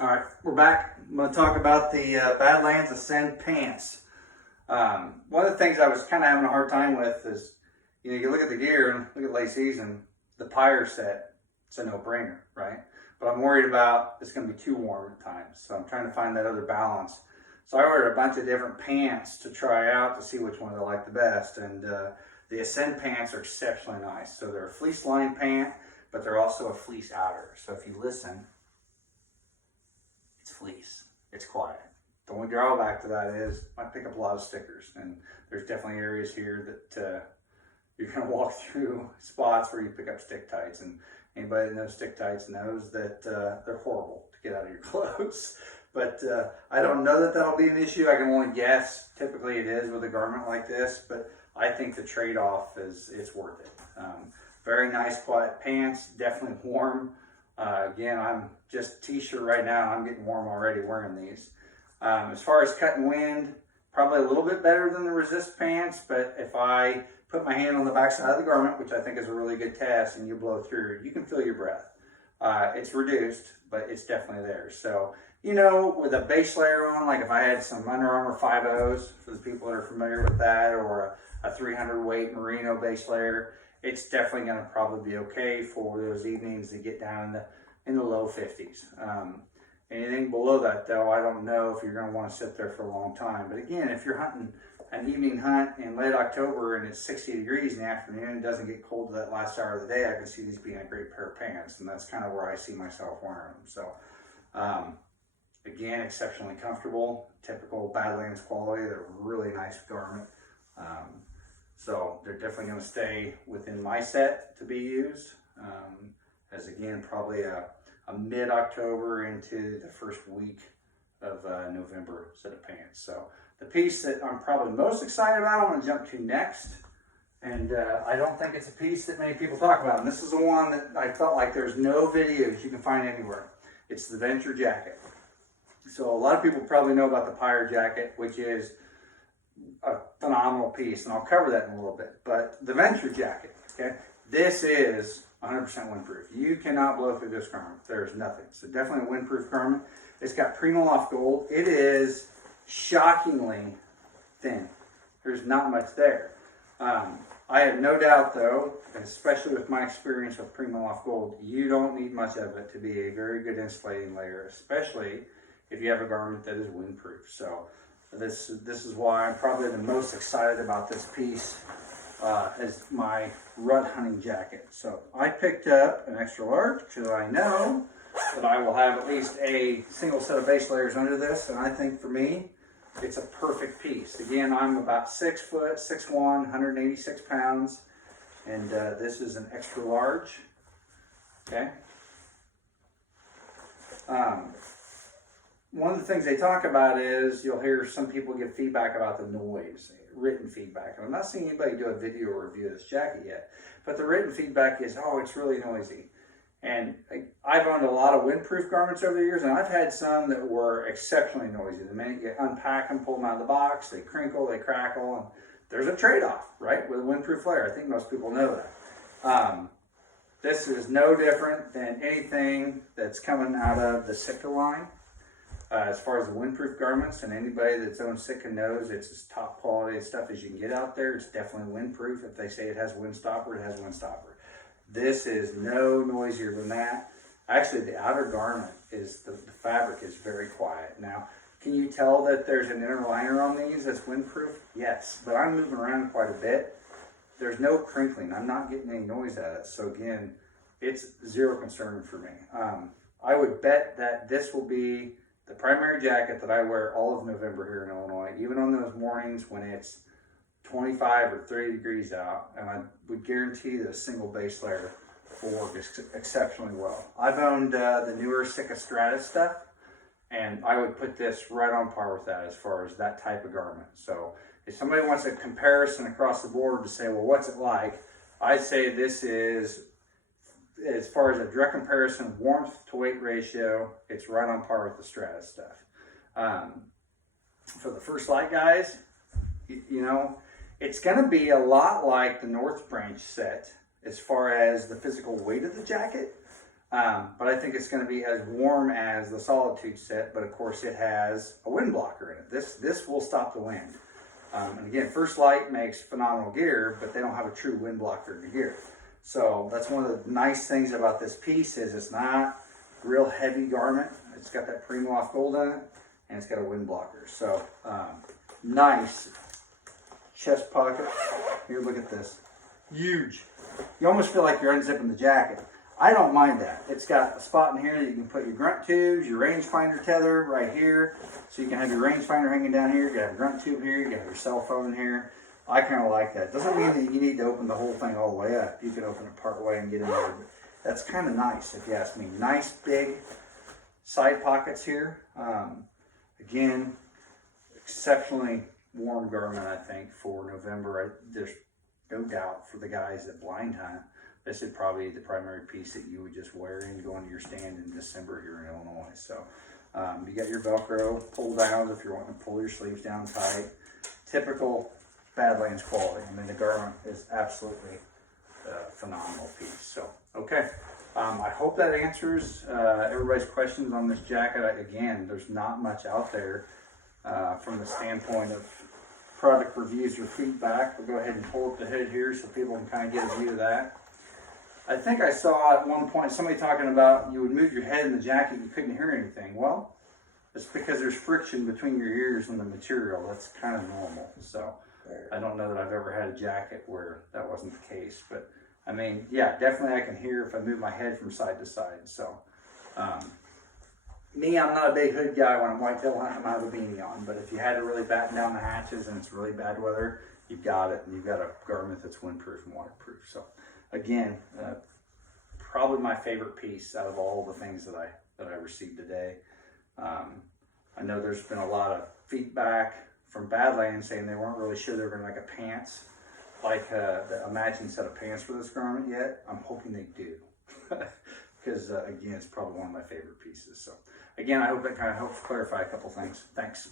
All right, we're back. I'm going to talk about the Badlands Ascend pants. One of the things I was kind of having a hard time with is, you look at the gear and look at late season, the Pyre set, it's a no-brainer, right? But I'm worried about it's going to be too warm at times. So I'm trying to find that other balance. So I ordered a bunch of different pants to try out to see which ones I like the best. And the Ascend pants are exceptionally nice. So they're a fleece lined pant, but they're also a fleece outer. So if you listen, it's fleece. It's quiet. The only drawback to that is I pick up a lot of stickers, and there's definitely areas here that you're going to walk through spots where you pick up stick tights, and anybody that knows stick tights knows that they're horrible to get out of your clothes. But I don't know that that'll be an issue. I can only guess. Typically it is with a garment like this, but I think the trade-off is it's worth it. Very nice, quiet pants, definitely warm. Again, I'm just t-shirt right now. I'm getting warm already wearing these. As far as cutting wind, probably a little bit better than the Resist pants, but if I put my hand on the back side of the garment, which I think is a really good test, and you blow through, you can feel your breath. It's reduced, but it's definitely there. So, with a base layer on, like if I had some Under Armour 5.0s, for the people that are familiar with that, or a 300 weight merino base layer, it's definitely going to probably be okay for those evenings to get down in the low 50s. Anything below that, though, I don't know if you're going to want to sit there for a long time. But again, if you're hunting an evening hunt in late October and it's 60 degrees in the afternoon, it doesn't get cold to that last hour of the day, I can see these being a great pair of pants. And that's kind of where I see myself wearing them. So, again, exceptionally comfortable, typical Badlands quality. They're a really nice garment. So they're definitely going to stay within my set to be used. As again, probably a mid-October into the first week of November set of pants. So the piece that I'm probably most excited about, I'm going to jump to next. And I don't think it's a piece that many people talk about. And this is the one that I felt like there's no videos you can find anywhere. It's the Venture Jacket. So a lot of people probably know about the Pyre jacket, which is a phenomenal piece, and I'll cover that in a little bit. But the Venture Jacket, okay, this is 100% windproof. You cannot blow through this garment. There's nothing. So definitely a windproof garment. It's got Primaloft gold. It is shockingly thin. There's not much there. I have no doubt, though, especially with my experience with Primaloft gold, you don't need much of it to be a very good insulating layer, especially if you have a garment that is windproof. So this is why I'm probably the most excited about this piece as my rut hunting jacket. So I picked up an extra large because I know that I will have at least a single set of base layers under this, and I think for me it's a perfect piece. Again, I'm about 6 foot, 6'1", 186 pounds, and this is an extra large. Okay. One of the things they talk about is you'll hear some people give feedback about the noise, written feedback. And I'm not seeing anybody do a video review of this jacket yet, but the written feedback is, oh, it's really noisy. And I've owned a lot of windproof garments over the years, and I've had some that were exceptionally noisy. The minute you unpack them, pull them out of the box, they crinkle, they crackle, and there's a trade-off, right, with a windproof layer. I think most people know that. This is no different than anything that's coming out of the Sitka line. As far as the windproof garments, and anybody that's owned Sitka knows it's as top quality stuff as you can get out there. It's definitely windproof. If they say it has wind stopper, it has wind stopper. This is no noisier than that. Actually, the outer garment is, the fabric is very quiet. Now, can you tell that there's an inner liner on these that's windproof? Yes, but I'm moving around quite a bit. There's no crinkling. I'm not getting any noise out of it. So again, it's zero concern for me. I would bet that this will be the primary jacket that I wear all of November here in Illinois, even on those mornings when it's 25 or 30 degrees out, and I would guarantee that a single base layer will work exceptionally well. I've owned the newer Sitka Stratus stuff, and I would put this right on par with that as far as that type of garment. So if somebody wants a comparison across the board to say, well, what's it like? I'd say this is, as far as a direct comparison, warmth to weight ratio, it's right on par with the Stratus stuff. For the First Light guys, it's going to be a lot like the North Branch set as far as the physical weight of the jacket. But I think it's going to be as warm as the Solitude set, but of course it has a wind blocker in it. This will stop the wind. And again, First Light makes phenomenal gear, but they don't have a true wind blocker in the gear. So that's one of the nice things about this piece is it's not a real heavy garment. It's got that Primoff gold in it, and it's got a wind blocker. So nice chest pocket. Here, look at this. Huge. You almost feel like you're unzipping the jacket. I don't mind that. It's got a spot in here that you can put your grunt tubes, your rangefinder tether right here. So you can have your rangefinder hanging down here. You can have a grunt tube here. You can have your cell phone in here. I kind of like that. Doesn't mean that you need to open the whole thing all the way up. You can open it part way and get in there. But that's kind of nice, if you ask me. Nice big side pockets here. Again, exceptionally warm garment, I think, for November. There's no doubt for the guys at blind hunt, this is probably the primary piece that you would just wear and go into your stand in December here in Illinois. So you got your Velcro pull downs if you're wanting to pull your sleeves down tight. Typical Badlands quality. I mean, the garment is absolutely a phenomenal piece. So, okay. I hope that answers everybody's questions on this jacket. Again, there's not much out there from the standpoint of product reviews or feedback. We'll go ahead and pull up the hood here so people can kind of get a view of that. I think I saw at one point somebody talking about you would move your head in the jacket and you couldn't hear anything. Well, it's because there's friction between your ears and the material. That's kind of normal. So I don't know that I've ever had a jacket where that wasn't the case. But I mean, yeah, definitely I can hear if I move my head from side to side. So me, I'm not a big hood guy. When I'm whitetail hunting, I have a beanie on. But if you had to really batten down the hatches and it's really bad weather, you've got it. And you've got a garment that's windproof and waterproof. So again, probably my favorite piece out of all the things that I received today. I know there's been a lot of feedback from Badlands saying they weren't really sure they were going to make a pants like a matching set of pants for this garment yet. I'm hoping they do. Because again, it's probably one of my favorite pieces. So again, I hope that kind of helps clarify a couple things. Thanks.